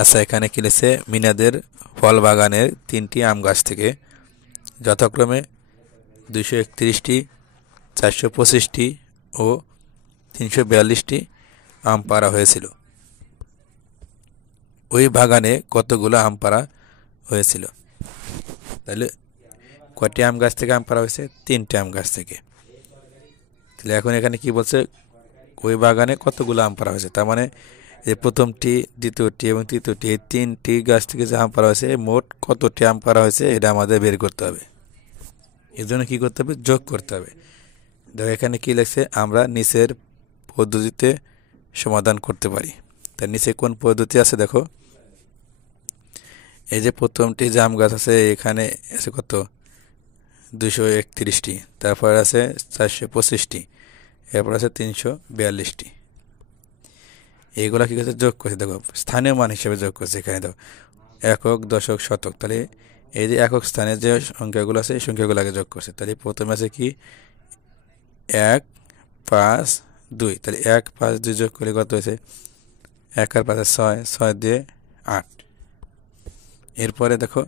আচ্ছা, এখানে কি লিখছে? মিনাদের ফল বাগানের 3টি আম গাছ থেকে যথাক্রমে 231টি, 425টি ও 342টি আম পাড়া হয়েছিল। ওই বাগানে কতগুলো আম পাড়া হয়েছিল? তাহলে কয়টি আম গাছ থেকে আম পাড়া হয়েছে? 3টে আম গাছ থেকে। তাহলে এখন এখানে কি বলছে? ওই বাগানে কতগুলো আম পাড়া হয়েছে। তার মানে এই প্রথমটি, দ্বিতীয়টি এবং তৃতীয়টি, এই 3টি গাছ থেকে যে আম পাড়া হয়েছে, মোট কতটি আম পাড়া হয়েছে এটা আমাদের বের করতে হবে। এর জন্য কী করতে হবে? যোগ করতে হবে। দেখো এখানে কি লিখছে? আমরা নিচের পদ্ধতিতে সমাধান করতে পারি। তার নিচে কোন পদ্ধতি আছে দেখো। এই যে প্রথমটি যে আম গাছ আছে, এখানে আছে কত? 231টি, তারপর আছে 425টি, এরপর আছে 342টি। এইগুলা কি করছে? যোগ করছে। দেখো স্থানীয় মান হিসেবে যোগ করছে। এখানে দেখো একক, দশক, শতক। তাহলে এই যে একক স্থানে যে সংখ্যাগুলো আছে, এই সংখ্যাগুলো আগে যোগ করছে। তাহলে প্রথমে আছে কি? 1, 5, 2। তাহলে 1, 5, 2 যোগ করে কত হয়েছে? 1 আর 5 6, 6 দিয়ে 8। এরপরে দেখো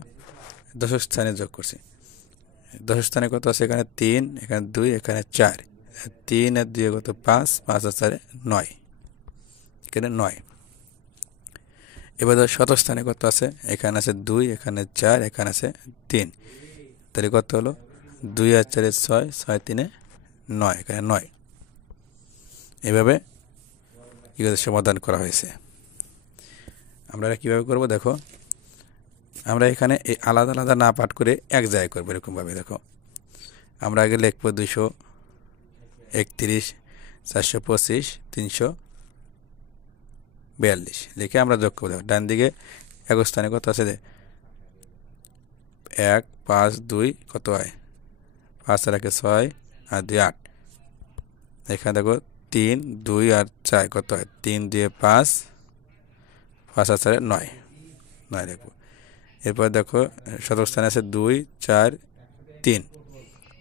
দশক স্থানে যোগ করছি। দশক স্থানে কত আছে? এখানে 3, এখানে 2, এখানে 4। 3 আর 2 কত? 5, 5 আর 4 9। এখানে 9। এবার ধর শতক স্থানে কত আছে? এখানে আছে 2, এখানে 4, এখানে আছে 3। তাহলে কত হলো? 2 আর 4 6, 6 3 9, এখানে 9। এভাবে কি করে সমাধান করা হয়েছে। আমরা কিভাবে করব দেখো। আমরা এখানে এই আলাদা আলাদা না পাঠ করে এক জায়গায় করবো। এরকমভাবে দেখো, আমরা আগে লিখবো 231, 425, 342 লিখে আমরা যোগ করবো। ডান দিকে এক স্থানে কত আছে? 1, 5, 2 কত হয়? 5 আর 1 6 আর 2 8। এখানে দেখো 3, 2 আর 4 কত হয়? 3 দিয়ে 5, 5 আর 4 9, 9 লিখবো। এরপর দেখো শতক স্থানে আছে 2, 4, 3।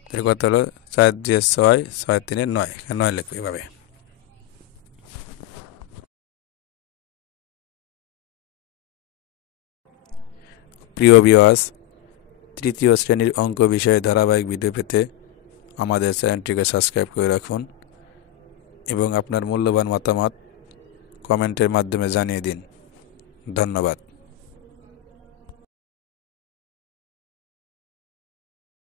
তাহলে কত হলো? 4 দিয়ে 6, 6 3 9, এখানে 9 লিখবো। এভাবে। প্রিয় ভিউয়ার্স, তৃতীয় শ্রেণীর অঙ্ক বিষয়ে ধারাবাহিক ভিডিও পেতে আমাদের চ্যানেলটিকে সাবস্ক্রাইব করে রাখুন এবং আপনার মূল্যবান মতামত কমেন্টের মাধ্যমে জানিয়ে দিন। ধন্যবাদ।